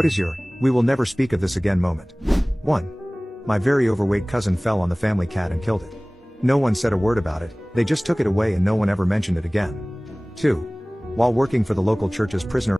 What is your, we will never speak of this again moment? 1. My very overweight cousin fell on the family cat and killed it. No one said a word about it, they just took it away and no one ever mentioned it again. 2. While working for the local church's prisoner